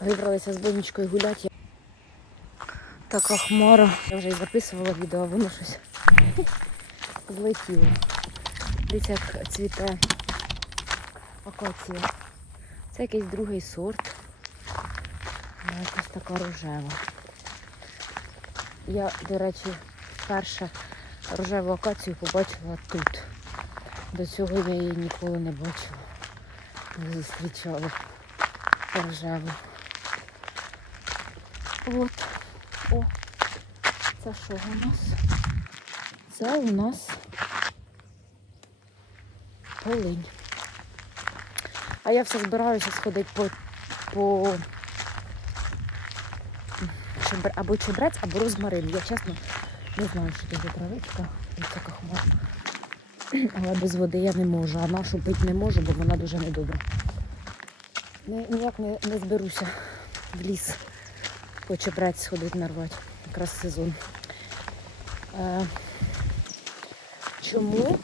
Вибралися з бонічкою гуляти. Така хмара. Я вже і записувала відео, а воно щось злетіло. Дивіться, як цвіте акація. Це якийсь другий сорт. Якась така рожева. Я, до речі, вперше рожеву акацію побачила тут. До цього я її ніколи не бачила. Не зустрічала рожеву. От. О, це що у нас? Це у нас полинь. А я все збираюся сходити по, по або чебрець, або розмарин. Я чесно не знаю, що це за травичка. Така хмара. Але без води я не можу, а нашу пити не можу, бо вона дуже недобра. Ні- Ніяк не, не зберуся в ліс по чебрець сходити нарвати. Якраз сезон. Е, чому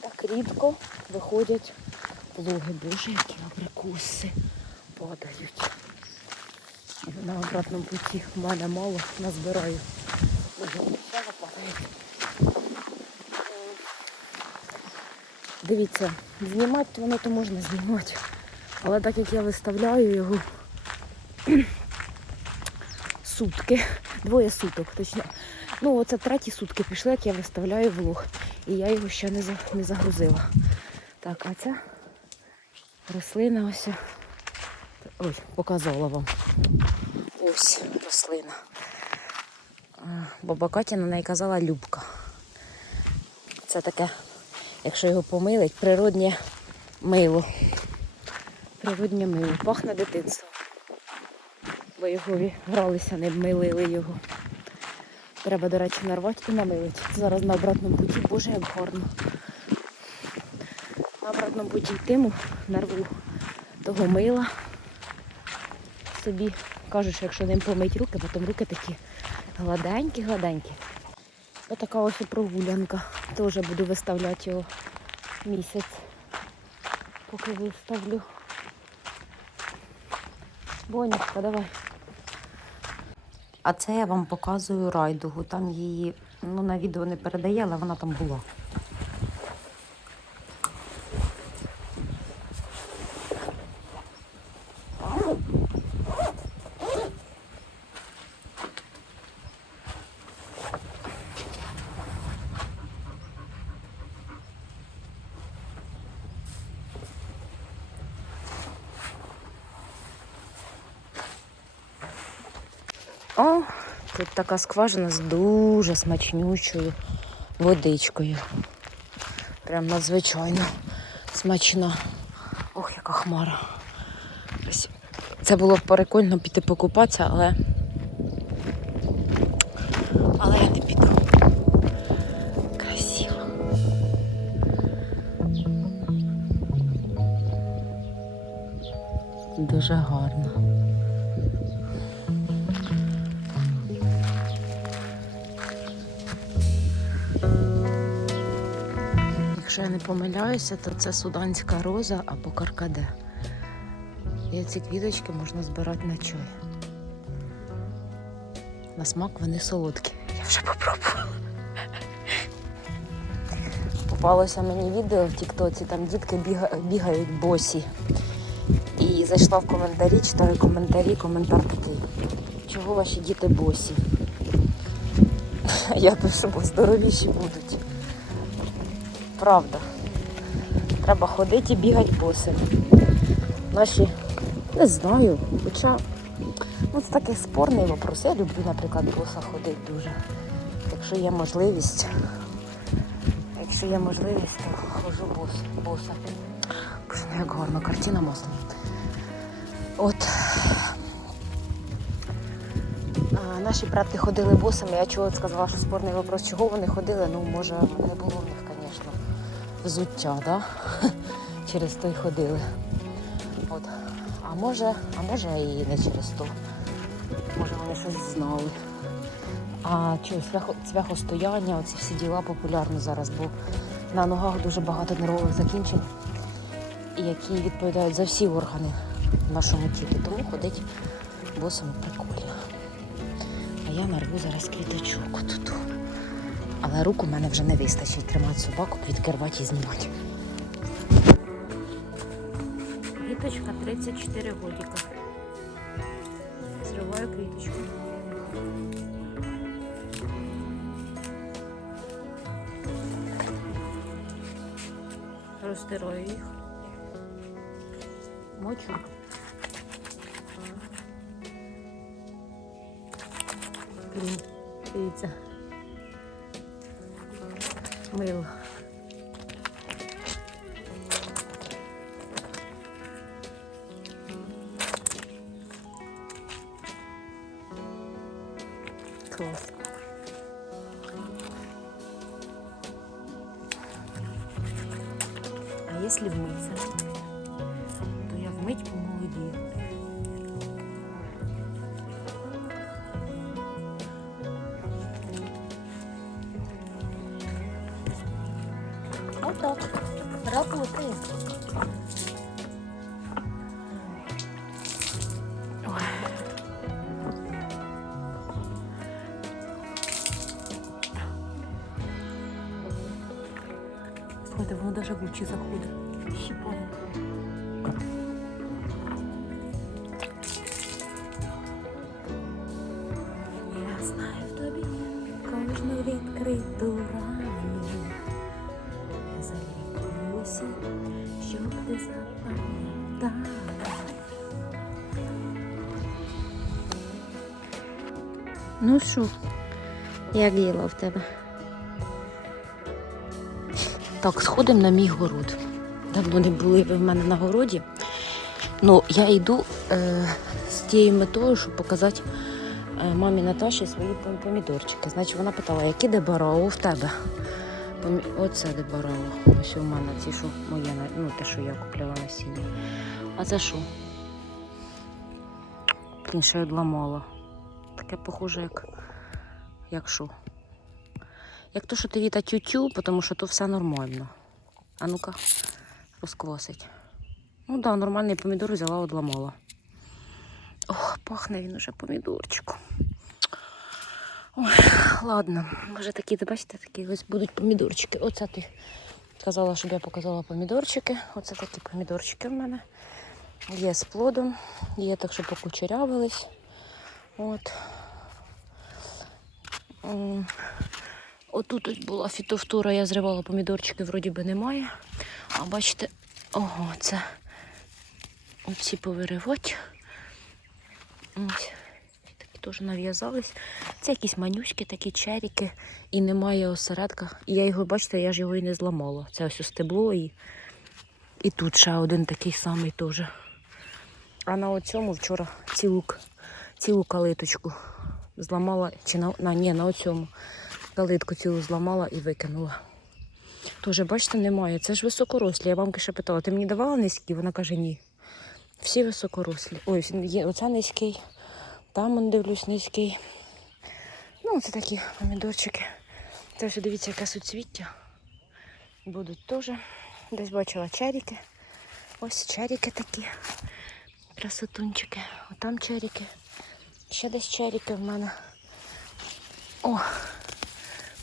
так рідко виходять плуги? Боже, які абрикоси падають. На обратному путі в мене мало назбираю. Дивіться, знімати воно то можна знімати. Але так як я виставляю його сутки, двоє суток, точно. Ну, оце треті сутки пішли, як я виставляю влог. І я його ще не, не загрузила. Так, а це рослина ось. Ой, показала вам. Ось рослина. Баба Катя на неї казала Любка. Це таке, якщо його помилить, природнє мило. Природнє мило. Пахне дитинством. Бо його гралися, не милили його. Треба, до речі, нарвати і намилити. Зараз на обратному путі, боже, як гарно. На обратному путі йтиму, нарву того мила. Собі кажуть, що якщо ним помить руки, потім руки такі гладенькі-гладенькі. Отака ось і прогулянка. Теж буду виставляти його місяць, поки виставлю. Бонечка, давай. А це я вам показую райдугу. Там її ну, на відео не передає, але вона там була. О, тут така скважина з дуже смачнючою водичкою. Прям надзвичайно смачна. Ох, яка хмара. Це було прикольно піти покупатися, але. Але я не піду. Красиво. Дуже гарно. Якщо я не помиляюся, то це суданська роза або каркаде. І ці квіточки можна збирати на чай. На смак вони солодкі. Я вже попробувала. Попалося мені відео в Тіктоці, там дітки біга- бігають босі. І зайшла в коментарі, читаю коментарі, коментар такий. Чого ваші діти босі? Я пишу, бо здоровіші будуть. Правда. Треба ходити і бігати босими. Наші, не знаю, хоча ну, це такий спорний вопрос. Я люблю, наприклад, боса ходити дуже. Якщо є можливість, якщо є можливість, то ходжу бос, боса. Боже, ну як гарно, картина маслом. От. Наші предки ходили босами. Я чого сказала, що спорний вопрос, чого вони ходили, ну може не було в них, взуття, да? через й ходили. От. А може, а може і не через то. Може вони щось знали. А чого, цвяхо, цвяхостояння, оці всі діла популярні зараз, бо на ногах дуже багато нервових закінчень, які відповідають за всі органи в нашому тілі, тому ходить босому прикольно. А я нарву зараз квіточок отут. Але рук у мене вже не вистачить тримати собаку, відкривати і знімати. Квіточка 34 годіка. Зриваю квіточку. Розтираю їх. Мочу. Дивіться. Мило. Клас. А если вмыться, то я вмыть помолодею. Слухайте, воно навіть в очі заходить. Щипає. Я знаю в тобі кожну відкриту рану. Я залікуюся, щоб ти запам'ятав. Ну що, як діло в тебе? Так, сходимо на мій город. Давно не були ви в мене на городі. Ну, я йду е, з тією метою, щоб показати е, мамі Наташі свої помідорчики. Значить, вона питала, які де барао в тебе? Помі... Оце де барао. Ось у мене ці, що моє, ну те, що я купляла насіння. А це що? Блін, ще й одламала. Таке похоже, як, як що. Як то, що ти віта тютю, тому що то все нормально. А ну-ка, розквасить. Ну так, да, нормальний помідор взяла, одламала. Ох, пахне він уже помідорчиком. Ой, ладно. Може такі, ти бачите, такі ось будуть помідорчики. Оце ти казала, щоб я показала помідорчики. Оце такі помідорчики в мене. Є з плодом, є так, що покучерявились. От. Отут ось була фітофтора, я зривала помідорчики, вроді би немає. А бачите, ого, це оці повиривати. Ось. Такі теж нав'язались. Це якісь манюськи, такі черіки, і немає осередка. І я його, бачите, я ж його і не зламала. Це ось стебло і, і тут ще один такий самий теж. А на оцьому вчора цілу, цілу калиточку зламала, чи на, на ні, на оцьому калитку цілу зламала і викинула. Тоже, бачите, немає. Це ж високорослі. Я вам ще питала, ти мені давала низькі? Вона каже, ні. Всі високорослі. Ой, є оце низький, там он дивлюсь низький. Ну, це такі помідорчики. Це ось дивіться, яке суцвіття. Будуть теж. Десь бачила черіки. Ось черіки такі. Красотунчики. Отам черіки. Ще десь черіки в мене. О,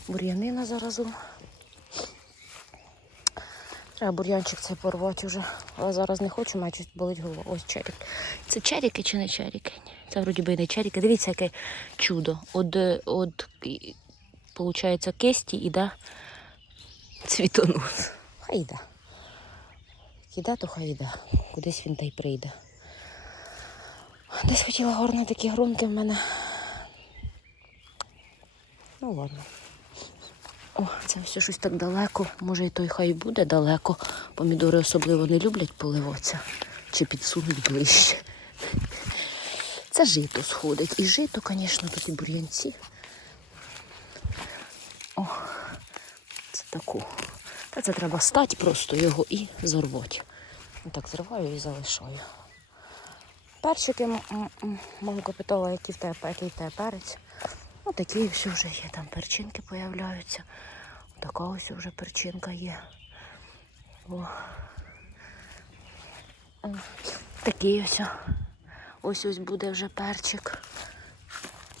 бур'янина заразом. Треба бур'янчик цей порвати вже. Але зараз не хочу, маю щось болить голова. Ось черік. Це черіки чи не черіки? Це вроді би не черіки. Дивіться, яке чудо. От, е, от получається, кисті іде цвітонос. Хай йде. Іде, то хай йде. Кудись він та й прийде. Десь хотіла гарні такі грунки в мене. Ну ладно. О, це все щось так далеко. Може і той хай буде далеко. Помідори особливо не люблять поливатися. Чи підсунуть ближче. Це жито сходить. І жито, звісно, тут і бур'янці. О, це таку. Та це треба стати просто його і зарвати. Так, зриваю і залишаю. Перчики мамка питала, які в тебе, який в тебе перець. Ну, такі все вже є, там перчинки появляються. Така ось вже перчинка є. О. Такий ось. Ось ось буде вже перчик.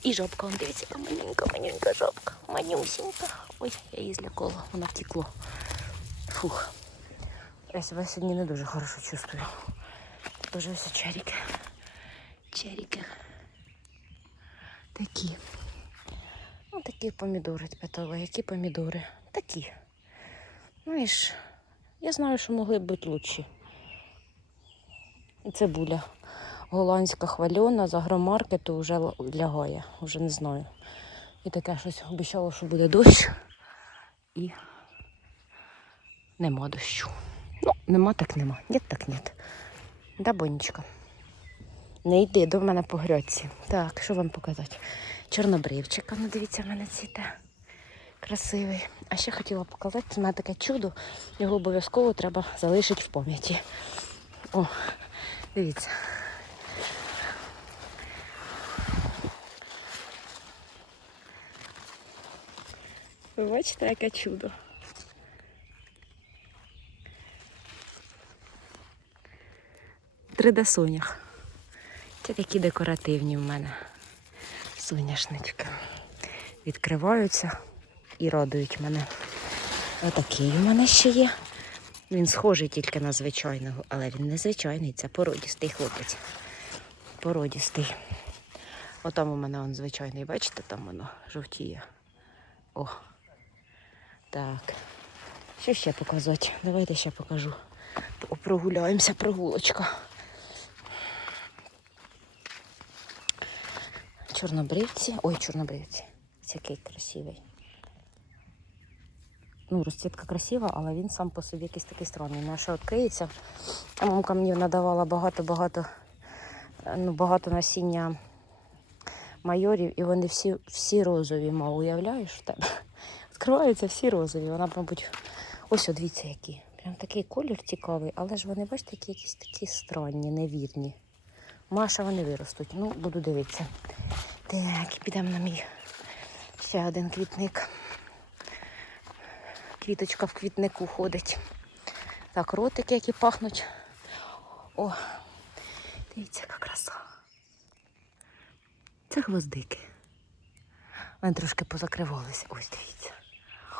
І жабка, он дивіться, яка манюнька, манюнька жабка. Манюсінька. Ой, я її злякала, вона втекла. Фух. Я себе сьогодні не дуже хорошо чувствую. Дуже ось черіки. Черіки. Такі. Ну, такі помідори питали. Які помідори? Такі. Знаєш, я знаю, що могли б бути лучші. І цибуля. Голландська хвальона з агромаркету вже лягає, вже не знаю. І таке щось обіцяло, що буде дощ. І нема дощу. Ну, нема так нема. Ні, так ні. Да, Бонечка? Не йди до мене по грядці. Так, що вам показати? Чорнобривчика, ну дивіться, в мене цвіте. Красивий. А ще хотіла показати, це мене таке чудо. Його обов'язково треба залишити в пам'яті. О, дивіться. Ви бачите, яке чудо. Три сонях. Це такі декоративні в мене соняшнички. Відкриваються і радують мене. Отакий у мене ще є. Він схожий тільки на звичайного, але він не звичайний, це породістий хлопець. Породістий. Отам у мене он звичайний, бачите, там воно жовтіє. О. Так. Що ще показати? Давайте ще покажу. Прогуляємося, прогулочка. Чорнобривці. Ой, чорнобривці. Ось який красивий. Ну, розцвітка красива, але він сам по собі якийсь такий странний. Ну, а що відкриється. Мамка мені надавала багато-багато е, ну, багато насіння майорів, і вони всі, всі розові, мав, уявляєш в тебе? Відкриваються всі розові. Вона, мабуть, ось дивіться, які. Прям такий колір цікавий, але ж вони, бачите, які якісь такі странні, невірні. Маша вони виростуть. Ну, буду дивитися. Так, підемо на мій ще один квітник. Квіточка в квітнику ходить. Так, ротики, які пахнуть. О, дивіться, яка краса. Це гвоздики. Вони трошки позакривалися. Ось дивіться.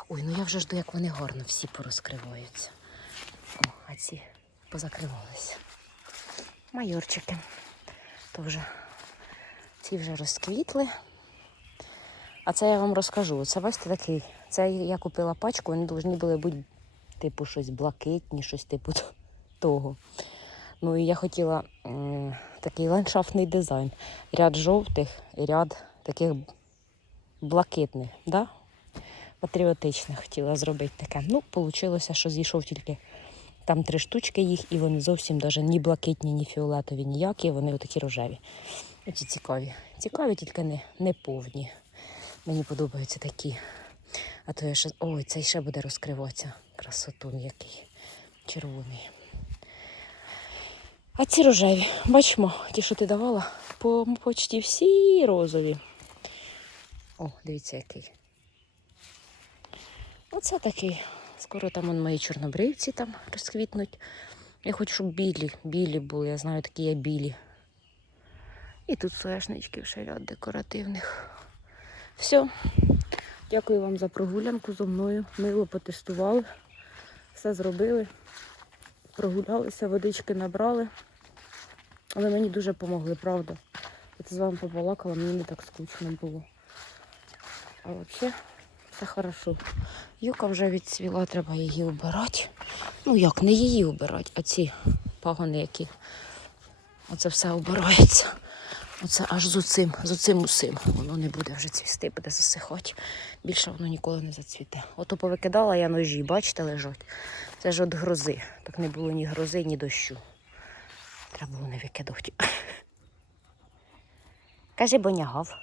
Ой, ну я вже жду, як вони гарно всі порозкриваються. О, а ці позакривалися. Майорчики. То вже ці вже розквітли. А це я вам розкажу. Це бачите такий. Це я купила пачку, вони повинні були бути типу щось блакитні, щось типу того. Ну і я хотіла такий ландшафтний дизайн. Ряд жовтих і ряд таких блакитних, да? патріотичних хотіла зробити таке. Ну, вийшло, що зійшов тільки там три штучки їх, і вони зовсім даже ні блакитні, ні фіолетові, ніякі, вони отакі рожеві. Оці цікаві. Цікаві, тільки не, не повні. Мені подобаються такі. А то я ще. Ой, цей ще буде розкриватися. Красотун який. Червоний. А ці рожеві, бачимо, ті, що ти давала, по почті всі розові. О, дивіться, який. Оце такий. Скоро там он мої чорнобривці там розквітнуть. Я хочу, щоб білі, білі були. Я знаю, такі є білі. І тут соняшнички ще ряд декоративних. Все. Дякую вам за прогулянку зо мною. Мило потестували. Все зробили. Прогулялися, водички набрали. Але мені дуже допомогли, правда. От з вами побалакала, мені не так скучно було. А взагалі все хорошо. Юка вже відцвіла, треба її обирати. Ну як, не її обирати, а ці пагони, які. Оце все обирається. Оце аж з оцим, з оцим усим. Воно не буде вже цвісти, буде засихати. Більше воно ніколи не зацвіте. Ото повикидала я ножі, бачите, лежать. Це ж от грози. Так не було ні грози, ні дощу. Треба було не викидати. Кажи, бонягав.